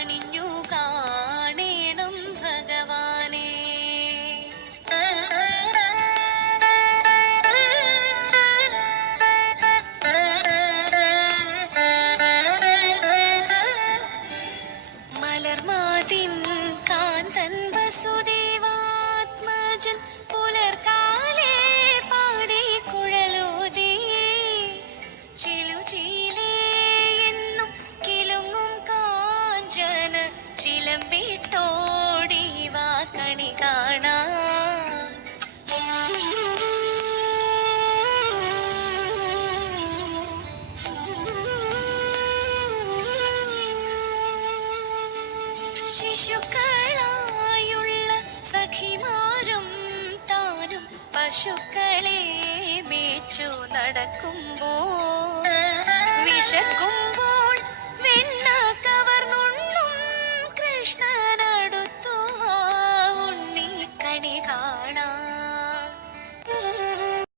കണിഞ്ഞു കാണേണം ഭഗവാനെ. മലർമാതിൻ പാടി കുഴലൂതി ചിലു ചീലി അമ്പലം വീട്ടോടി വാ കണി കാണാ. ശിശുക്കളായുള്ള സഖിമാരും താനും പശുക്കളെ മേച്ചു നടക്കുമ്പോ വിശക്കും